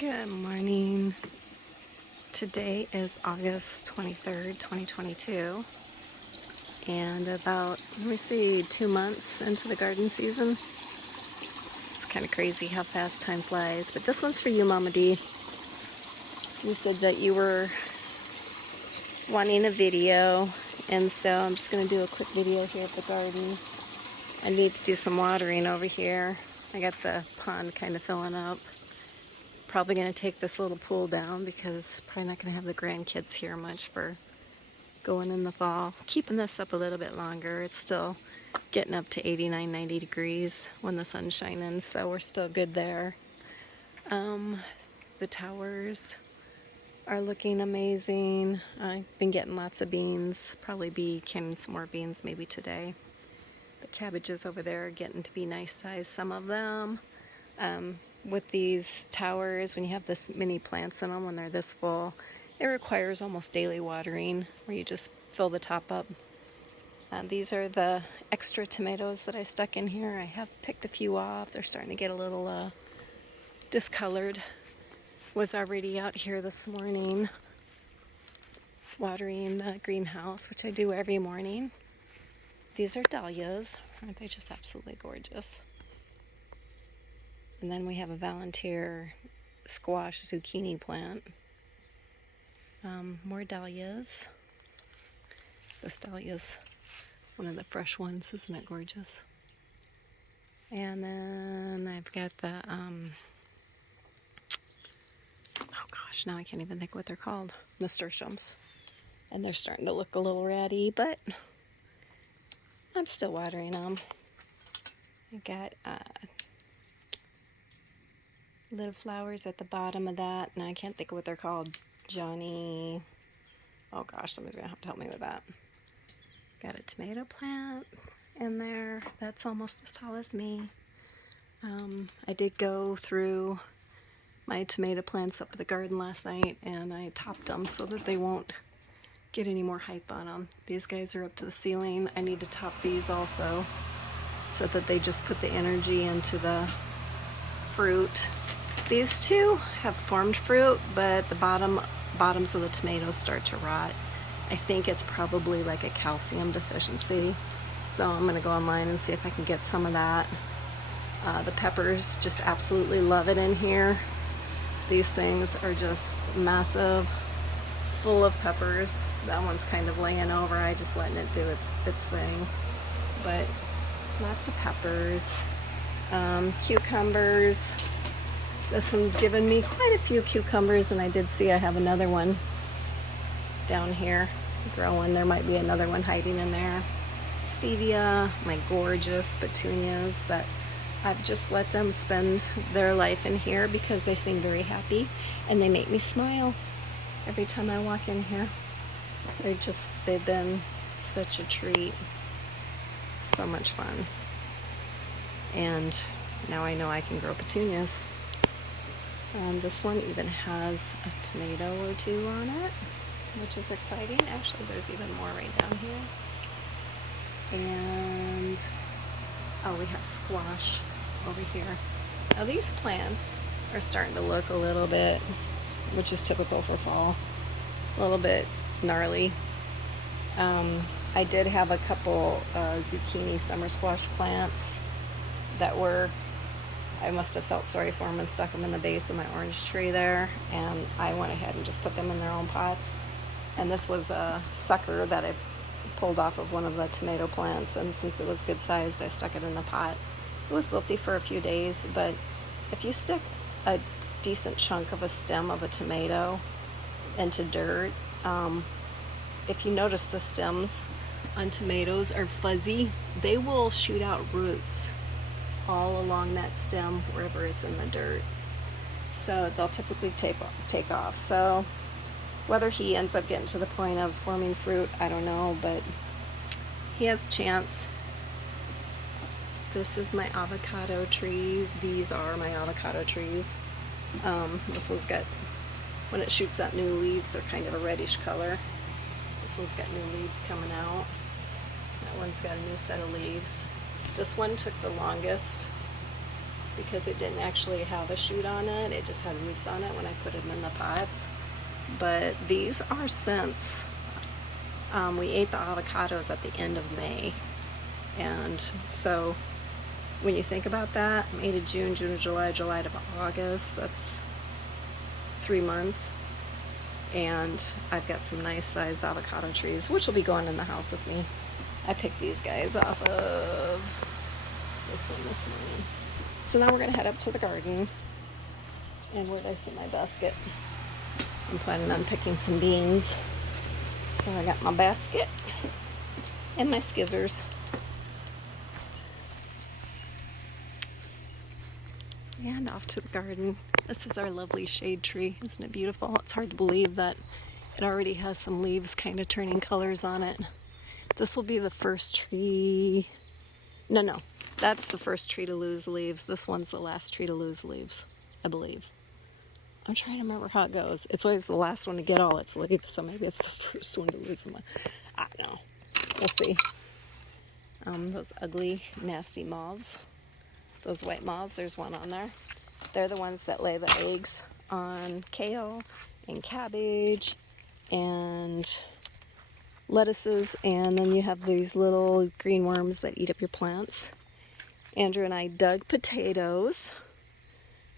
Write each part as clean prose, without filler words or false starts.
Good morning. Today is August 23rd, 2022, and about, let me see, 2 months into the garden season. It's kind of crazy how fast time flies, but this one's for you, MommaD. You said that you were wanting a video, and so I'm just going to do a quick video here at the garden. I need to do some watering over here. I got the pond kind of filling up. Probably going to take this little pool down because probably not going to have the grandkids here much for going in the fall. Keeping this up a little bit longer. It's still getting up to 89, 90 degrees when the sun's shining, so we're still good there. The towers are looking amazing. I've been getting lots of beans. Probably be canning some more beans maybe today. The cabbages over there are getting to be nice size, some of them. With these towers, when you have this many plants in them, when they're this full, it requires almost daily watering where you just fill the top up. These are the extra tomatoes that I stuck in here. I have picked a few off. They're starting to get a little discolored. Was already out here this morning watering the greenhouse, which I do every morning. These are dahlias. Aren't they just absolutely gorgeous? And then we have a volunteer squash zucchini plant. More dahlias. This dahlia's one of the fresh ones, isn't it gorgeous? And then I've got the, oh gosh, now I can't even think what they're called. Nasturtiums. And they're starting to look a little ratty, but I'm still watering them. I got little flowers at the bottom of that, and I can't think of what they're called. Johnny, oh gosh, somebody's gonna have to help me with that. Got a tomato plant in there that's almost as tall as me. I did go through my tomato plants up at the garden last night, and I topped them so that they won't get any more hype on them. These guys are up to the ceiling. I need to top these also so that they just put the energy into the fruit. These two have formed fruit, but the bottoms of the tomatoes start to rot. I think it's probably like a calcium deficiency. So I'm gonna go online and see if I can get some of that. The peppers just absolutely love it in here. These things are just massive, full of peppers. That one's kind of laying over. I just letting it do its thing. But lots of peppers. Cucumbers. This one's given me quite a few cucumbers, and I did see I have another one down here growing. There might be another one hiding in there. Stevia, my gorgeous petunias that I've just let them spend their life in here because they seem very happy and they make me smile every time I walk in here. They've been such a treat. So much fun. And now I know I can grow petunias. And this one even has a tomato or two on it, which is exciting. Actually, there's even more right down here. And, oh, we have squash over here. Now these plants are starting to look a little bit, which is typical for fall, a little bit gnarly. I did have a couple zucchini summer squash plants that were, I must have felt sorry for them and stuck them in the base of my orange tree there, and I went ahead and just put them in their own pots. And this was a sucker that I pulled off of one of the tomato plants, and since it was good sized, I stuck it in the pot. It was wilty for a few days, but if you stick a decent chunk of a stem of a tomato into dirt, if you notice the stems on tomatoes are fuzzy, they will shoot out roots all along that stem wherever it's in the dirt. So they'll typically take off. So whether he ends up getting to the point of forming fruit, I don't know, but he has a chance. This is my avocado tree. These are my avocado trees. This one's got, when it shoots out new leaves, they're kind of a reddish color. This one's got new leaves coming out. That one's got a new set of leaves. This one took the longest because it didn't actually have a shoot on it. It just had roots on it when I put them in the pots. But these are since we ate the avocados at the end of May. And so when you think about that, May to June, June to July, July to August, that's 3 months. And I've got some nice sized avocado trees, which will be going in the house with me. I picked these guys off of this one this morning. So now we're gonna head up to the garden. And where did I set my basket? I'm planning on picking some beans. So I got my basket and my skizzers. And off to the garden. This is our lovely shade tree. Isn't it beautiful? It's hard to believe that it already has some leaves kind of turning colors on it. This will be the first tree. No, that's the first tree to lose leaves. This one's the last tree to lose leaves, I believe. I'm trying to remember how it goes. It's always the last one to get all its leaves, so maybe it's the first one to lose them. I don't know. We'll see. Those ugly, nasty moths. Those white moths, there's one on there. They're the ones that lay the eggs on kale and cabbage and lettuces, and then you have these little green worms that eat up your plants. Andrew and I dug potatoes,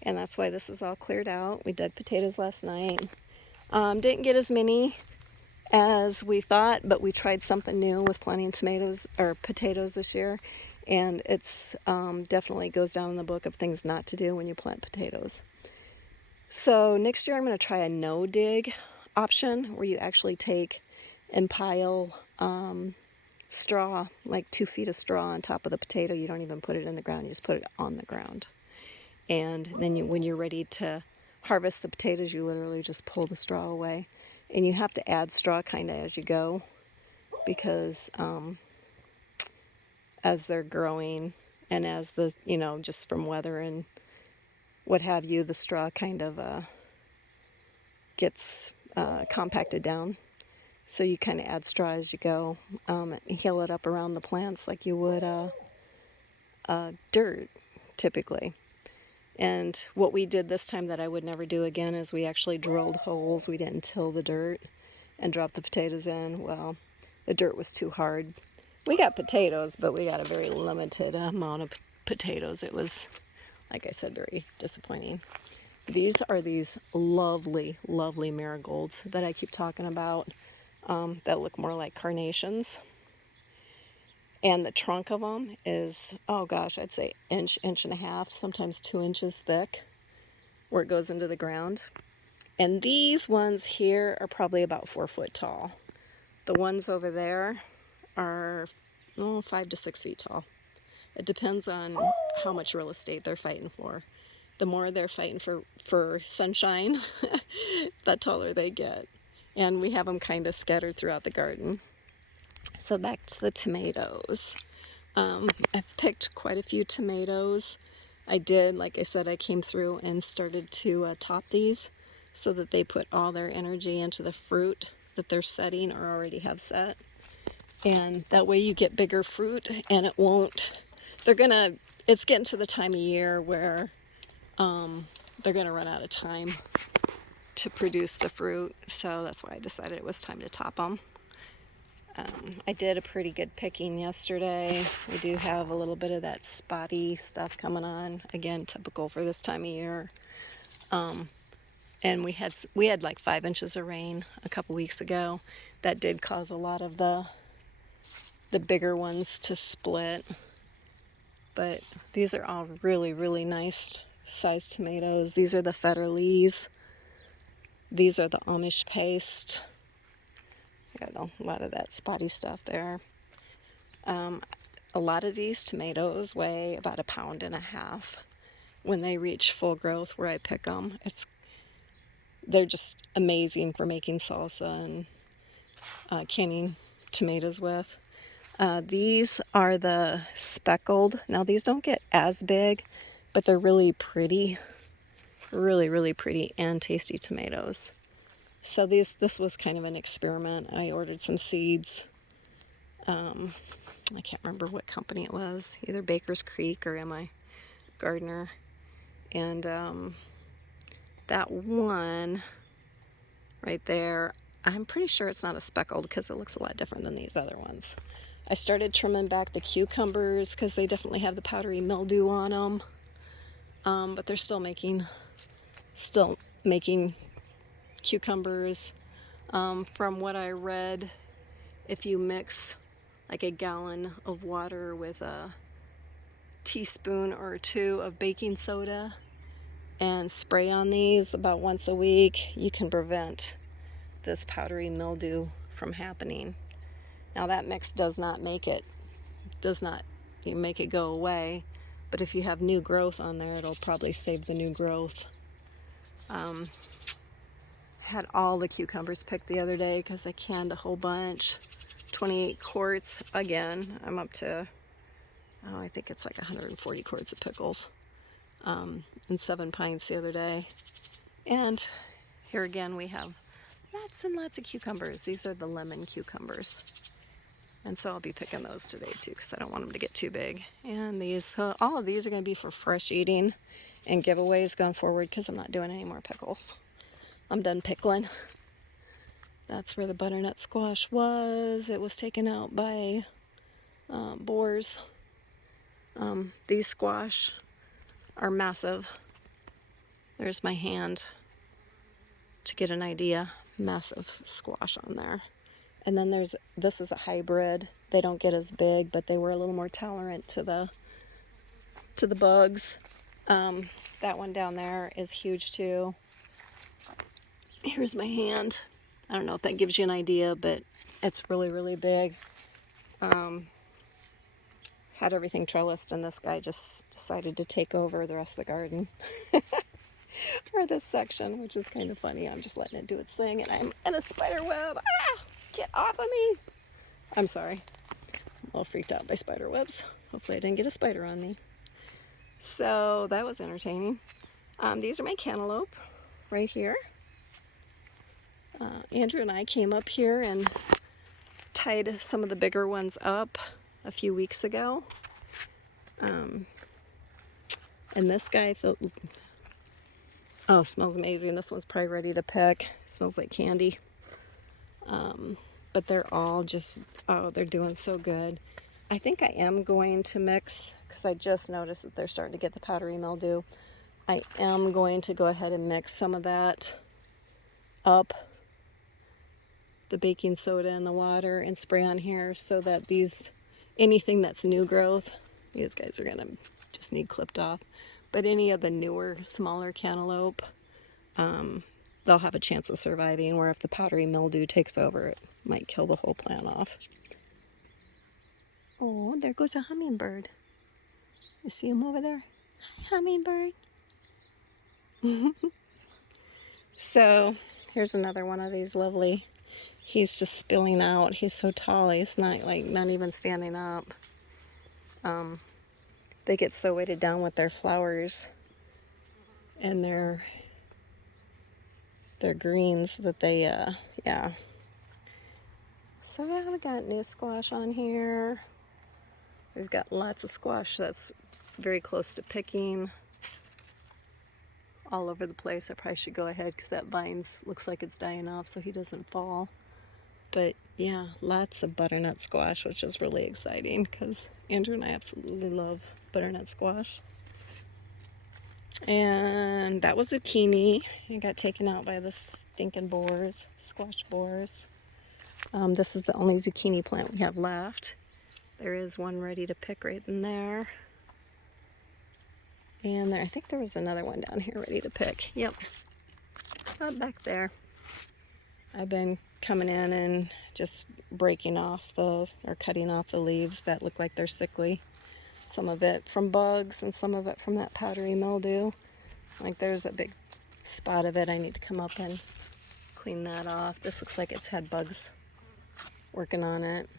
and that's why this is all cleared out. We dug potatoes last night. Didn't get as many as we thought, but we tried something new with planting tomatoes or potatoes this year, and it's definitely goes down in the book of things not to do when you plant potatoes. So next year I'm going to try a no-dig option where you actually take and pile straw, like 2 feet of straw on top of the potato. You don't even put it in the ground, you just put it on the ground. And then when you're ready to harvest the potatoes, you literally just pull the straw away. And you have to add straw kind of as you go, because as they're growing and as the, just from weather and what have you, the straw kind of gets compacted down. So you kind of add straw as you go, and heal it up around the plants like you would dirt, typically. And what we did this time that I would never do again is we actually drilled holes. We didn't till the dirt and drop the potatoes in. Well, the dirt was too hard. We got potatoes, but we got a very limited amount of potatoes. It was, like I said, very disappointing. These are these lovely, lovely marigolds that I keep talking about that look more like carnations. And the trunk of them is, oh gosh, I'd say inch and a half, sometimes 2 inches thick, where it goes into the ground. And these ones here are probably about 4 foot tall. The ones over there are 5 to 6 feet tall. It depends on how much real estate they're fighting for. The more they're fighting for sunshine, the taller they get. And we have them kind of scattered throughout the garden. So back to the tomatoes. I've picked quite a few tomatoes. I did, like I said, I came through and started to top these so that they put all their energy into the fruit that they're setting or already have set. And that way you get bigger fruit, and it's getting to the time of year where they're gonna run out of time to produce the fruit. So that's why I decided it was time to top them. I did a pretty good picking yesterday. We do have a little bit of that spotty stuff coming on. Again, typical for this time of year. And we had like 5 inches of rain a couple weeks ago. That did cause a lot of the bigger ones to split. But these are all really, really nice sized tomatoes. These are the Federlees. These are the Amish paste. Got a lot of that spotty stuff there. A lot of these tomatoes weigh about 1.5 pounds when they reach full growth where I pick them. They're just amazing for making salsa and canning tomatoes with. These are the speckled. Now these don't get as big, but they're really pretty. Really, really pretty and tasty tomatoes. So this was kind of an experiment. I ordered some seeds. I can't remember what company it was, either Baker's Creek or Am I Gardener. And that one right there, I'm pretty sure it's not a speckled because it looks a lot different than these other ones. I started trimming back the cucumbers because they definitely have the powdery mildew on them. But they're still making cucumbers. From what I read, if you mix like a gallon of water with a teaspoon or two of baking soda and spray on these about once a week, you can prevent this powdery mildew from happening. Now that mix does not make it go away, but if you have new growth on there, it'll probably save the new growth. Had all the cucumbers picked the other day because I canned a whole bunch. 28 quarts. Again, I'm up to, I think it's like 140 quarts of pickles. And 7 pints the other day. And here again we have lots and lots of cucumbers. These are the lemon cucumbers. And so I'll be picking those today too because I don't want them to get too big. And these, all of these are going to be for fresh eating and giveaways going forward because I'm not doing any more pickles. I'm done pickling. That's where the butternut squash was. It was taken out by boars. These squash are massive. There's my hand to get an idea. Massive squash on there. And then this is a hybrid. They don't get as big, but they were a little more tolerant to the bugs. That one down there is huge too. Here's my hand. I don't know if that gives you an idea, but it's really, really big. Had everything trellised, and this guy just decided to take over the rest of the garden. Or this section, which is kind of funny. I'm just letting it do its thing, and I'm in a spider web. Ah! Get off of me! I'm sorry. I'm a little freaked out by spider webs. Hopefully I didn't get a spider on me. So that was entertaining. These are my cantaloupe right here. Andrew and I came up here and tied some of the bigger ones up a few weeks ago. And this guy smells amazing. This one's probably ready to pick. Smells like candy. But they're all just, they're doing so good. I think I am going to mix, because I just noticed that they're starting to get the powdery mildew. I am going to go ahead and mix some of that up, the baking soda and the water, and spray on here so that anything that's new growth, these guys are gonna just need clipped off. But any of the newer, smaller cantaloupe, they'll have a chance of surviving, where if the powdery mildew takes over, it might kill the whole plant off. Oh, there goes a hummingbird. You see him over there? Hi, hummingbird. So, here's another one of these lovely, he's just spilling out. He's so tall, he's not even standing up. They get so weighted down with their flowers and their greens that they, yeah. So yeah, we got new squash on here. We've got lots of squash that's very close to picking. All over the place. I probably should go ahead because that vine looks like it's dying off so he doesn't fall. But yeah, lots of butternut squash, which is really exciting because Andrew and I absolutely love butternut squash. And that was zucchini. It got taken out by the stinking boars, squash boars. This is the only zucchini plant we have left. There is one ready to pick right in there. And I think there was another one down here ready to pick. Yep, up back there. I've been coming in and just breaking off or cutting off the leaves that look like they're sickly. Some of it from bugs and some of it from that powdery mildew. Like there's a big spot of it. I need to come up and clean that off. This looks like it's had bugs working on it.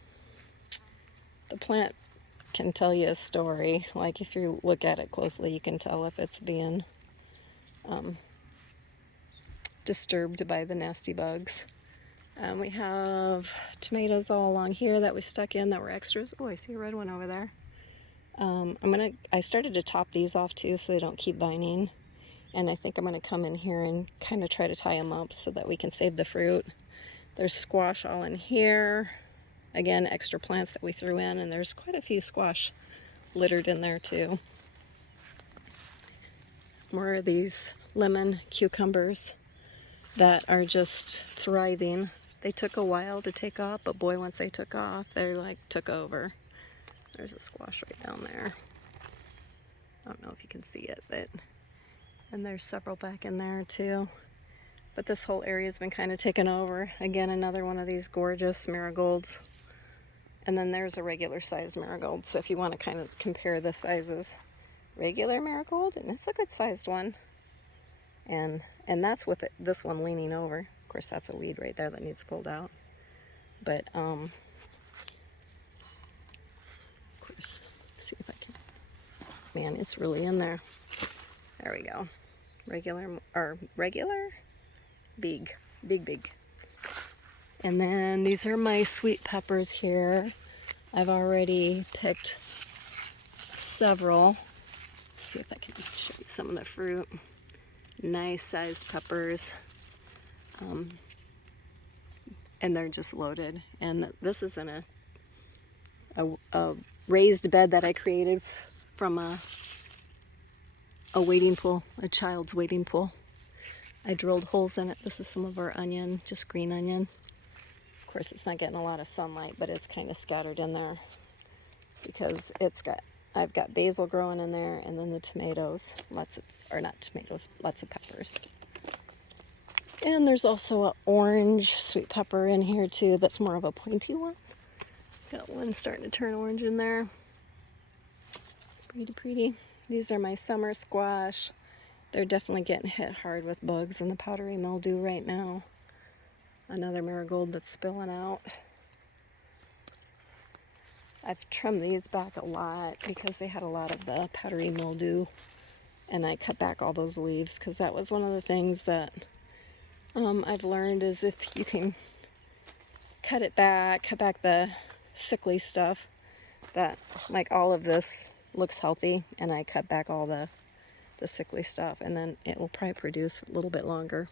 The plant can tell you a story. Like if you look at it closely, you can tell if it's being disturbed by the nasty bugs. We have tomatoes all along here that we stuck in that were extras. Oh, I see a red one over there. I started to top these off too so they don't keep vining. And I think I'm going to come in here and kind of try to tie them up so that we can save the fruit. There's squash all in here. Again, extra plants that we threw in, and there's quite a few squash littered in there too. More of these lemon cucumbers that are just thriving. They took a while to take off, but boy, once they took off, they're like took over. There's a squash right down there. I don't know if you can see it, but and there's several back in there too. But this whole area has been kind of taken over. Again, another one of these gorgeous marigolds. And then there's a regular size marigold. So if you want to kind of compare the sizes, regular marigold, and it's a good sized one. And that's with this one leaning over. Of course, that's a weed right there that needs pulled out. But of course, see if I can. Man, it's really in there. There we go. Regular, big. And then these are my sweet peppers here. I've already picked several. Let's see if I can show you some of the fruit. Nice sized peppers. And they're just loaded. And this is in a raised bed that I created from a wading pool, a child's wading pool. I drilled holes in it. This is some of our onion, just green onion. Of course, it's not getting a lot of sunlight, but it's kind of scattered in there because I've got basil growing in there, and then the tomatoes, lots of peppers. And there's also an orange sweet pepper in here too. That's more of a pointy one. Got one starting to turn orange in there. Pretty. These are my summer squash. They're definitely getting hit hard with bugs and the powdery mildew right now. Another marigold that's spilling out. I've trimmed these back a lot because they had a lot of the powdery mildew, and I cut back all those leaves because that was one of the things that I've learned is if you can cut back the sickly stuff, that like all of this looks healthy, and I cut back all the sickly stuff, and then it will probably produce a little bit longer.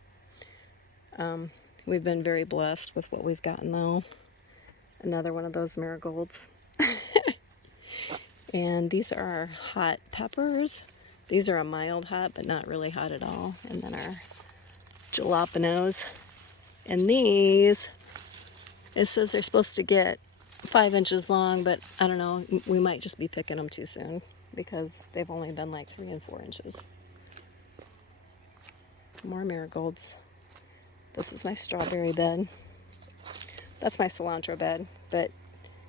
We've been very blessed with what we've gotten though. Another one of those marigolds. And these are our hot peppers. These are a mild hot, but not really hot at all. And then our jalapenos. And these, it says they're supposed to get 5 inches long, but I don't know, we might just be picking them too soon because they've only been like 3 and 4 inches. More marigolds. This is my strawberry bed. That's my cilantro bed, but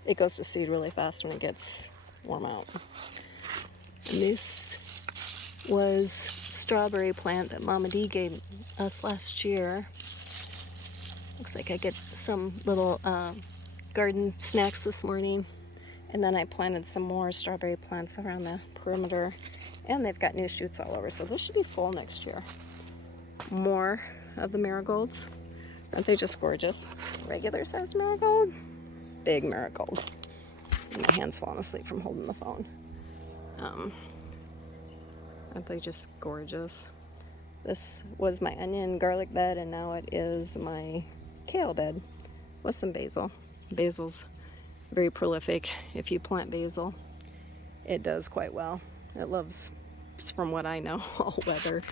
it goes to seed really fast when it gets warm out. And this was strawberry plant that MommaD gave us last year. Looks like I get some little garden snacks this morning. And then I planted some more strawberry plants around the perimeter. And they've got new shoots all over, so this should be full next year. More of the marigolds. Aren't they just gorgeous? Regular sized marigold, big marigold. My hand's falling asleep from holding the phone. Aren't they just gorgeous? This was my onion garlic bed, and now it is my kale bed with some basil. Basil's very prolific. If you plant basil, it does quite well. It loves, from what I know, all weather.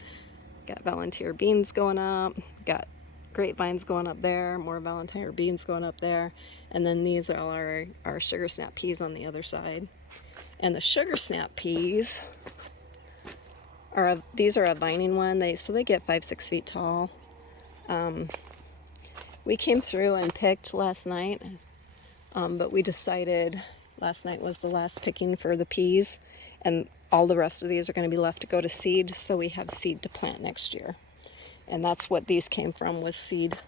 Got volunteer beans going up, got grapevines going up there, more volunteer beans going up there, and then these are all our sugar snap peas on the other side. And the sugar snap peas these are a vining one. So they get 5-6 feet tall. We came through and picked last night, but we decided last night was the last picking for the peas, and all the rest of these are going to be left to go to seed, so we have seed to plant next year. And that's what these came from, was seed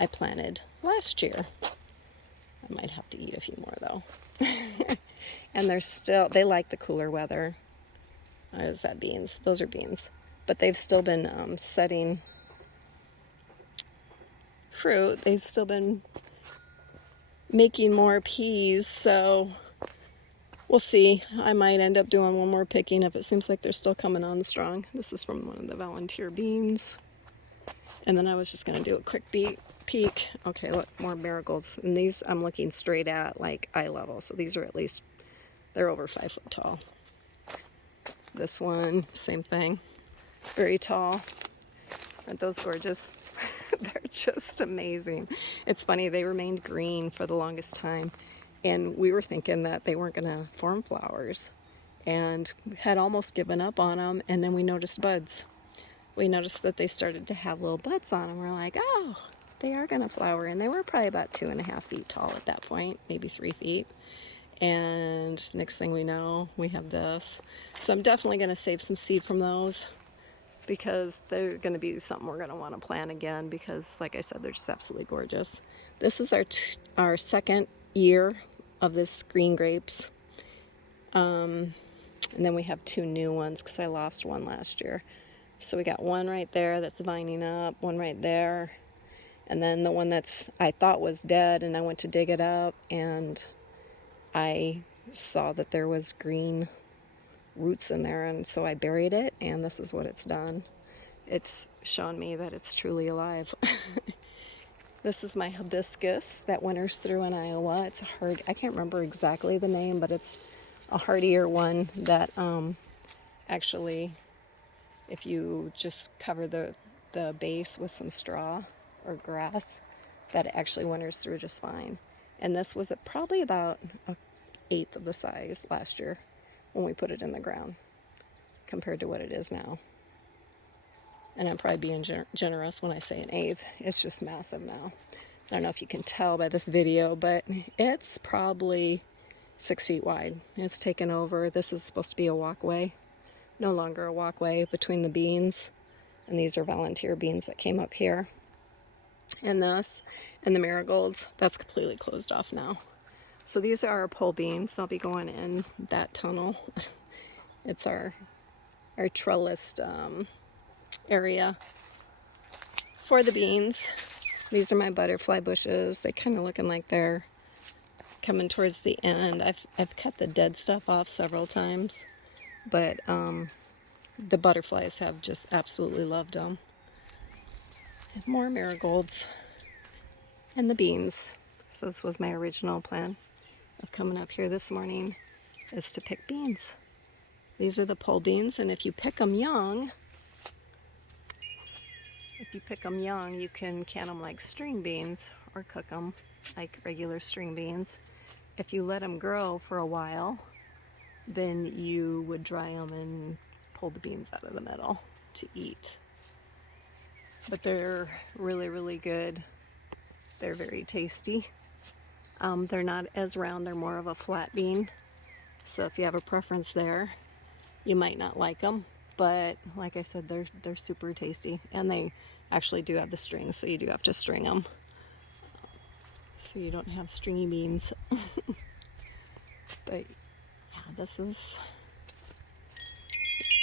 I planted last year. I might have to eat a few more though. And they like the cooler weather. Is that beans? Those are beans. But they've still been setting fruit. They've still been making more peas, so we'll see. I might end up doing one more picking if it seems like they're still coming on strong. This is from one of the volunteer beans. And then I was just going to do a quick peek. Okay, look, more marigolds. And these I'm looking straight at like eye level. So these are at least, they're over 5 foot tall. This one, same thing. Very tall. Aren't those gorgeous? They're just amazing. It's funny, they remained green for the longest time. And we were thinking that they weren't going to form flowers. And had almost given up on them. And then we noticed buds. We noticed that they started to have little buds on them. We're like, oh, they are going to flower. And they were probably about 2.5 feet tall at that point, maybe 3 feet. And next thing we know, we have this. So I'm definitely going to save some seed from those, because they're going to be something we're going to want to plant again, because like I said, they're just absolutely gorgeous. This is our second year of this green grapes. And then we have 2 new ones because I lost one last year. So we got one right there that's vining up, one right there, and then the one that's I thought was dead, and I went to dig it up and I saw that there was green roots in there, and so I buried it, and this is what it's done. It's shown me that it's truly alive. This is my hibiscus that winters through in Iowa. It's a hard, I can't remember exactly the name, but it's a hardier one that actually, if you just cover the base with some straw or grass, that it actually winters through just fine. And this was at probably about 1/8 of the size last year when we put it in the ground compared to what it is now. And I'm probably being generous when I say 1/8. It's just massive now. I don't know if you can tell by this video, but it's probably 6 feet wide. It's taken over. This is supposed to be a walkway. No longer a walkway between the beans. And these are volunteer beans that came up here. And this, and the marigolds, that's completely closed off now. So these are our pole beans. I'll be going in that tunnel. It's our trellised area for the beans. These are my butterfly bushes. They kind of looking like they're coming towards the end. I've cut the dead stuff off several times, but the butterflies have just absolutely loved them. And more marigolds and the beans. So this was my original plan of coming up here this morning, is to pick beans. These are the pole beans, and if you pick them young, you can can them like string beans or cook them like regular string beans. If you let them grow for a while, then you would dry them and pull the beans out of the middle to eat. But they're really, really good. They're very tasty. They're not as round, they're more of a flat bean. So if you have a preference there, you might not like them. But like I said, they're super tasty. And they actually do have the strings, so you do have to string them. So you don't have stringy beans. But yeah, this is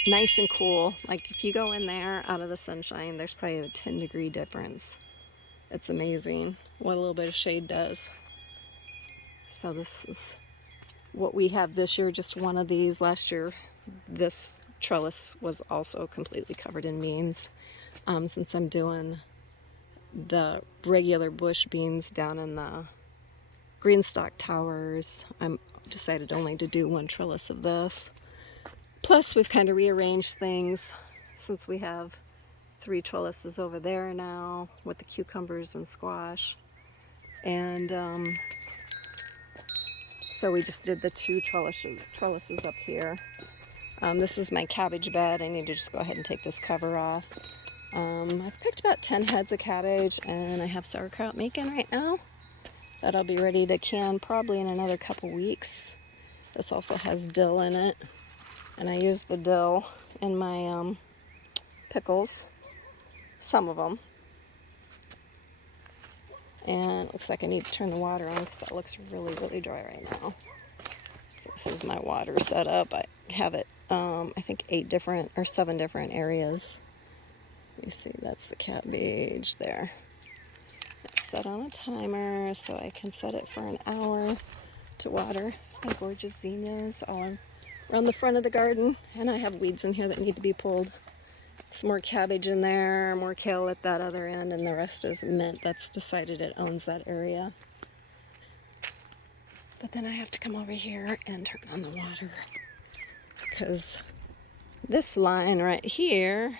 nice and cool. Like if you go in there out of the sunshine, there's probably a 10-degree difference. It's amazing what a little bit of shade does. So this is what we have this year, just one of these. Last year, this trellis was also completely covered in beans. Since I'm doing the regular bush beans down in the greenstock towers, I'm decided only to do one trellis of this. Plus, we've kind of rearranged things since we have 3 trellises over there now with the cucumbers and squash. And so we just did the 2 trellises up here. This is my cabbage bed. I need to just go ahead and take this cover off. I've picked about 10 heads of cabbage, and I have sauerkraut making right now. That'll be ready to can probably in another couple weeks. This also has dill in it, and I use the dill in my pickles, some of them. And it looks like I need to turn the water on because that looks really, really dry right now. So this is my water setup. I have it, I think 7 different areas. Let me see, that's the cabbage there. It's set on a timer, so I can set it for an hour to water. It's my gorgeous zinnias all around the front of the garden, and I have weeds in here that need to be pulled. Some more cabbage in there, more kale at that other end, and the rest is mint. That's decided it owns that area. But then I have to come over here and turn on the water, because this line right here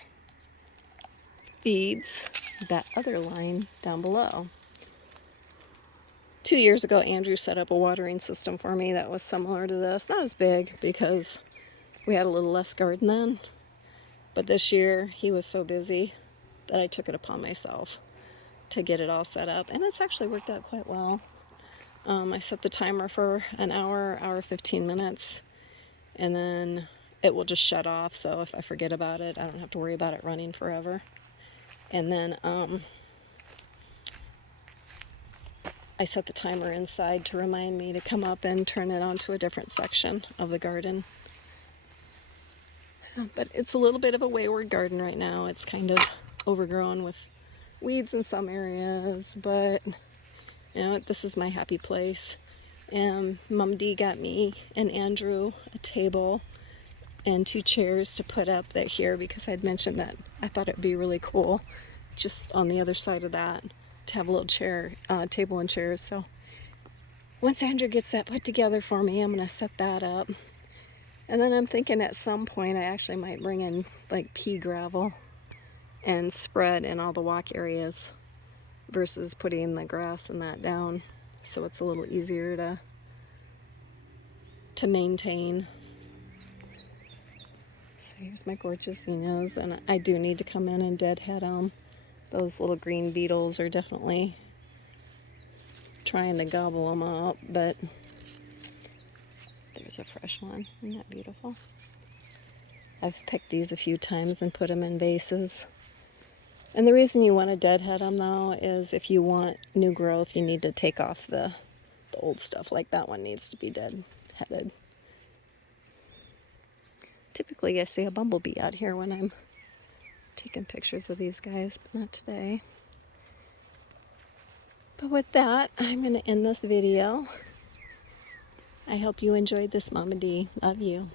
feeds that other line down below. 2 years ago, Andrew set up a watering system for me that was similar to this. Not as big because we had a little less garden then. But this year, he was so busy that I took it upon myself to get it all set up. And it's actually worked out quite well. I set the timer for an hour, 15 minutes. And then it will just shut off. So if I forget about it, I don't have to worry about it running forever. And then I set the timer inside to remind me to come up and turn it onto a different section of the garden. But it's a little bit of a wayward garden right now. It's kind of overgrown with weeds in some areas, but you know, this is my happy place. And MommaD got me and Andrew a table and 2 chairs to put up that here, because I'd mentioned that I thought it'd be really cool just on the other side of that to have a little table and chairs. So once Andrew gets that put together for me, I'm going to set that up. And then I'm thinking at some point I actually might bring in like pea gravel and spread in all the walk areas versus putting the grass and that down, so it's a little easier to maintain. So here's my gorgeous zinnias, and I do need to come in and deadhead them. Those little green beetles are definitely trying to gobble them up, but there's a fresh one. Isn't that beautiful? I've picked these a few times and put them in vases. And the reason you want to deadhead them, though, is if you want new growth, you need to take off the old stuff. Like that one needs to be deadheaded. Typically, I see a bumblebee out here when I'm taking pictures of these guys, but not today. But with that, I'm going to end this video. I hope you enjoyed this, MommaD. Love you.